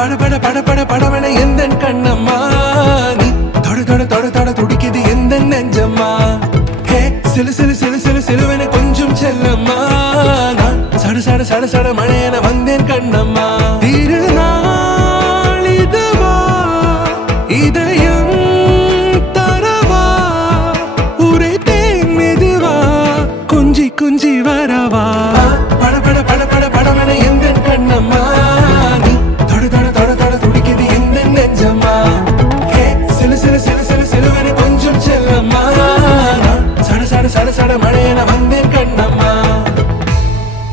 பட பட பட பட படவன எந்த கண்ணம்மா நீ தொட தொட தொட தொட துடிக்குது எந்த நெஞ்சம்மா ஹே சிலு சிலு சிலு சிலு சிலுவன கொஞ்சம் செல்லம்மா நான் சட சட சட சட மழையன வந்தேன் கண்ணம்மா திருநாள் இதுவா இதயம் தரவா உரைத்தேன் மெதுவா குஞ்சி குஞ்சி வரவா பட பட பட பட படவன எந்த கண்ணம்மா நீ தொட தொட தொட தொட துடிக்குது எந்த நெஞ்சம்மா ஹே சிலு சிலு சிலு சிலு சிலுவன கொஞ்சம் செல்லம்மா நான் சட சட சட சட மழையன வந்தேன் கண்ணம்மா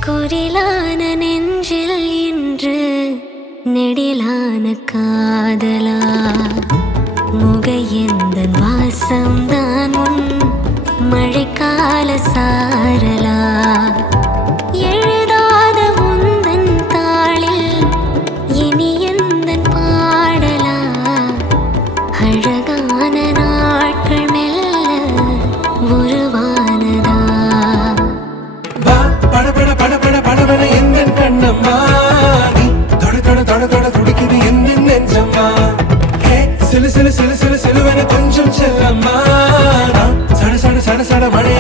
குரிலான நெஞ்சில் இன்று நெடிலான காதலா முகையெந்தன் வாசம்தான் உன் மழைக்கால சாரலா எழுதாத உந்தன் தாளில் இனி எந்தன் பாடலா அழகான நாட்கள் மெல்ல உருவானதா பட பட பட பட படவன எந்த கண்ணம்மா நீ தொட தொட தொட தொட துடிக்குது எந்த நெஞ்சம்மா ஹே சிலு சிலு சிலு சிலு சிலுவன கொஞ்சம் செல்லம்மா நான் சட சட சட சட மழைய